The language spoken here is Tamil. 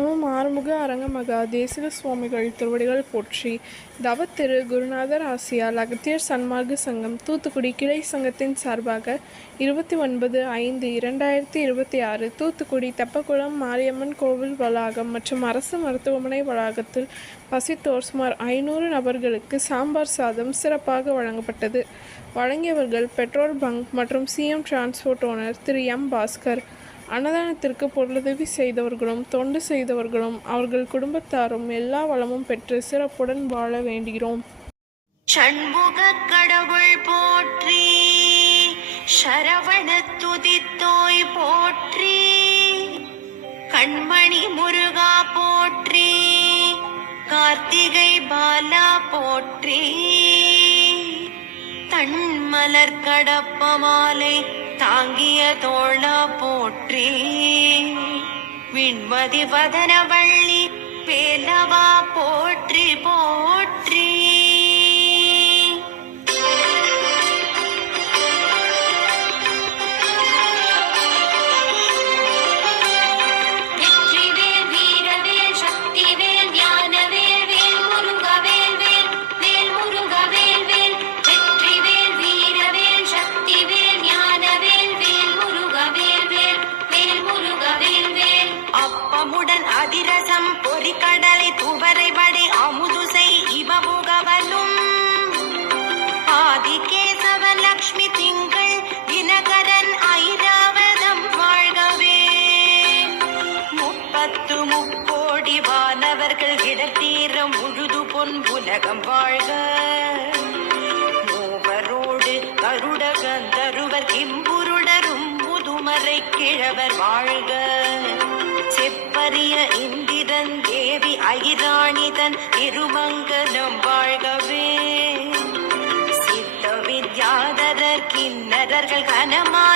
ஓம் ஆறுமுக அரங்கமகா தேசிக சுவாமிகள் திருவடிகள் போற்றி. தவத்திரு குருநாதர் ஆசியால் அகத்தியர் சன்மார்க்க சங்கம் தூத்துக்குடி கிளை சங்கத்தின் சார்பாக 29/5/2026 தூத்துக்குடி தெப்பக்குளம் மாரியம்மன் கோவில் வளாகம் மற்றும் அரசு மருத்துவமனை வளாகத்தில் பசித்தோர் சுமார் 500 நபர்களுக்கு சாம்பார் சாதம் சிறப்பாக வழங்கப்பட்டது. வழங்கியவர்கள் பெட்ரோல் பங்க் மற்றும் சிஎம் டிரான்ஸ்போர்ட் ஓனர் திரு எம் பாஸ்கர். அன்னதானத்திற்கு பொருளுதவி செய்தவர்களும் தொண்டு செய்தவர்களும் அவர்கள் குடும்பத்தாரும் எல்லா வளமும் பெற்று சிறப்புடன் வாழ வேண்டுகிறோம். ஷண்முக கடவுள் போற்றி, சரவண துதித்தோய் போற்றி, கண்மணி முருகா போற்றி, கார்த்திகை பாலா போற்றி, தன்மலர் கடப்ப மாலை தாங்கிய தோளா போற்றி, விண்மதி வதனவள்ளி வேலவா போற்றி போற்றி. அதிரசம் பொறிக்கடலை துவரை வடை அமுதுசை இவபுகவனும் ஆதிகேசவன் லக்ஷ்மி திங்கள் தினகரன் ஐராவதம் வாழ்கவே. 30 வானவர்கள் இடத்தீரம் முழுது பொன் உலகம் வாழ்க. மூவரோடு கருட கந்தருவர் கிம்புருடரும் முதுமறை கிழவர் வாழ்க. செப்பரிய இந்திரன் தேவி ஐராணிதன் திருமங்கலம் வாழ்கவே. சித்த வித்யாதரர் கிண்ணறர்கள் கனமா